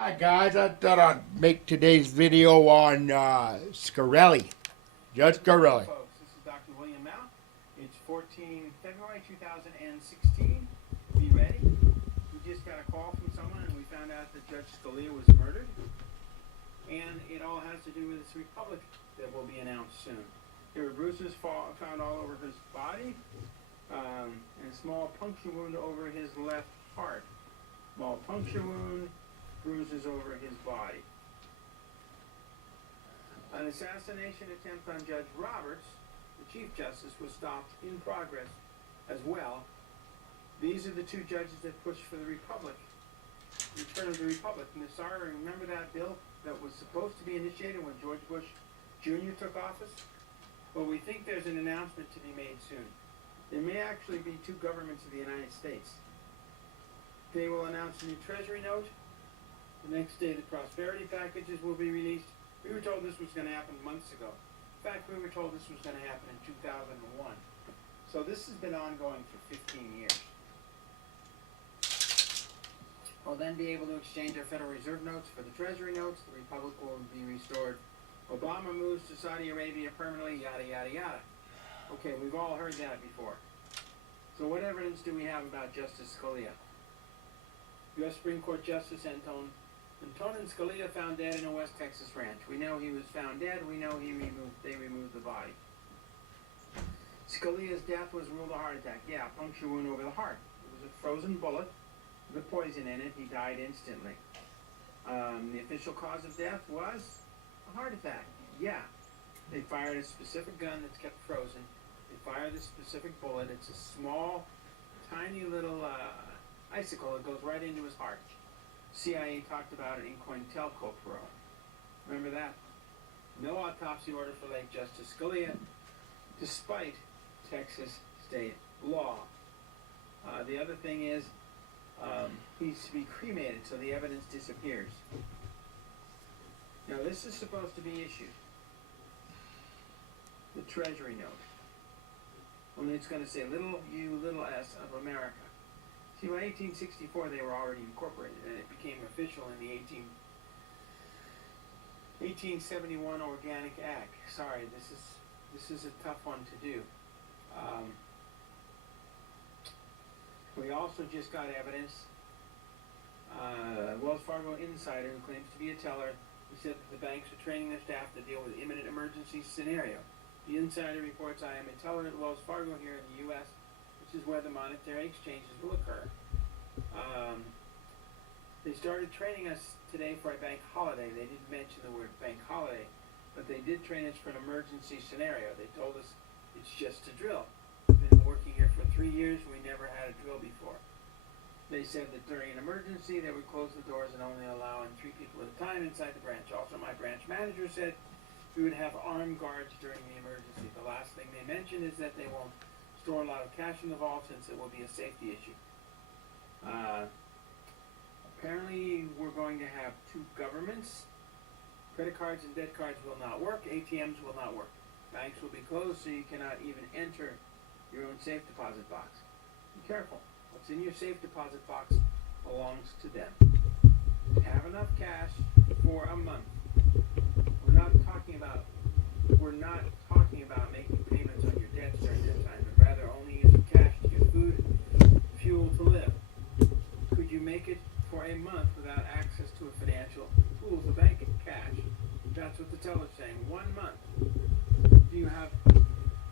Hi guys, I thought I'd make today's video on Scarelli, Judge Scarelli. Folks, this is Dr. William Mount. It's 14 February 2016. Be ready. We just got a call from someone and we found out that Judge Scalia was murdered. And it all has to do with this republic that will be announced soon. There were bruises found all over his body and a small puncture wound over his left heart. Small puncture wound, bruises over his body. An assassination attempt on Judge Roberts, the Chief Justice, was stopped in progress as well. These are the two judges that pushed for the Republic, return of the Republic. Sorry, remember that bill that was supposed to be initiated when George Bush Jr. took office? Well, we think there's an announcement to be made soon. There may actually be two governments of the United States. They will announce a new Treasury note. The next day, the prosperity packages will be released. We were told this was going to happen months ago. In fact, we were told this was going to happen in 2001. So this has been ongoing for 15 years. We'll then be able to exchange our Federal Reserve notes for the Treasury notes. The Republic will be restored. Obama moves to Saudi Arabia permanently, yada, yada, yada. Okay, we've all heard that before. So what evidence do we have about Justice Scalia? U.S. Supreme Court Justice Antonin Scalia found dead in a West Texas ranch. We know he was found dead. We know they removed the body. Scalia's death was ruled a heart attack. Yeah, a puncture wound over the heart. It was a frozen bullet with poison in it. He died instantly. The official cause of death was a heart attack. Yeah. They fired a specific gun that's kept frozen. They fired a specific bullet. It's a small, tiny little icicle that goes right into his heart. CIA talked about it in COINTELPRO. Remember that? No autopsy order for late Justice Scalia, despite Texas state law. The other thing is, he's to be cremated, so the evidence disappears. Now, this is supposed to be issued. The Treasury note. Only it's going to say little u, little s of America. See, by 1864, they were already incorporated, and it became official in the 1871 Organic Act. Sorry, this is a tough one to do. We also just got evidence. Wells Fargo insider who claims to be a teller, he said that the banks are training their staff to deal with imminent emergency scenario. The insider reports, I am a teller at Wells Fargo here in the U.S., which is where the monetary exchanges will occur. They started training us today for a bank holiday. They didn't mention the word bank holiday, but they did train us for an emergency scenario. They told us it's just a drill. We've been working here for 3 years. We never had a drill before. They said that during an emergency, they would close the doors and only allow in 3 people at a time inside the branch. Also, my branch manager said we would have armed guards during the emergency. The last thing they mentioned is that they won't store a lot of cash in the vault since it will be a safety issue. Apparently, we're going to have 2 governments. Credit cards and debt cards will not work. ATMs will not work. Banks will be closed, so you cannot even enter your own safe deposit box. Be careful. What's in your safe deposit box belongs to them. Have enough cash for a month. We're not talking about making payments on your debts during that time, but rather only using cash to get food, fuel to live. Could you make it for a month without access to a financial tool to bank cash? That's what the teller's saying. 1 month. Do you have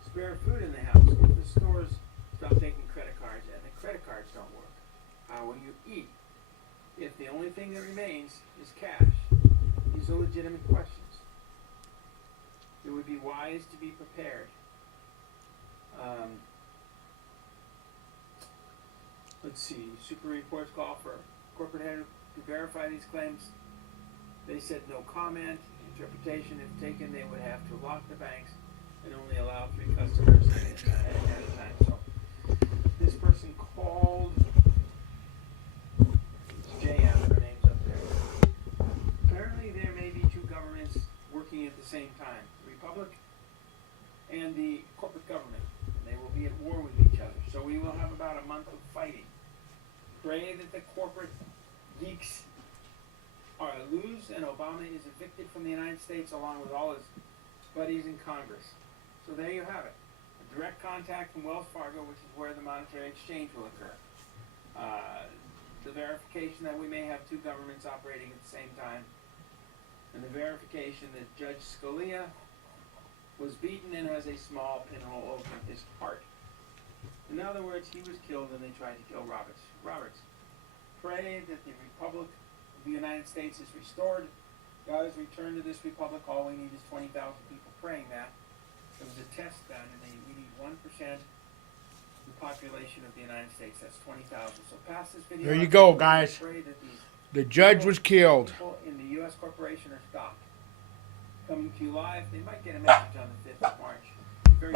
spare food in the house? If the stores stop taking credit cards and the credit cards don't work, how will you eat? If the only thing that remains is cash, these are legitimate questions. It would be wise to be prepared. Let's see. Super Reports call for corporate head to verify these claims. They said no comment. Interpretation, if taken, they would have to lock the banks and only allow 3 customers at a time. So this person called. It's JM. Her name's up there. Apparently, there may be 2 governments working at the same time. The Republic and the corporate government. And they will be at war with each other. So we will have about a month of fighting. Pray that the corporate geeks are and Obama is evicted from the United States along with all his buddies in Congress. So there you have it. A direct contact from Wells Fargo, which is where the monetary exchange will occur. The verification that we may have two governments operating at the same time. And the verification that Judge Scalia was beaten and has a small pinhole over his heart. In other words, he was killed and they tried to kill Roberts. Roberts, pray that the Republic of the United States is restored. God has returned to this republic. All we need is 20,000 people praying that. There was a test done, and we need 1% of the population of the United States. That's 20,000. So pass this video. There you go, guys. Pray that these The judge was killed. people in the U.S. corporation are stopped. Coming to you live. They might get a message on the 5th of March. Very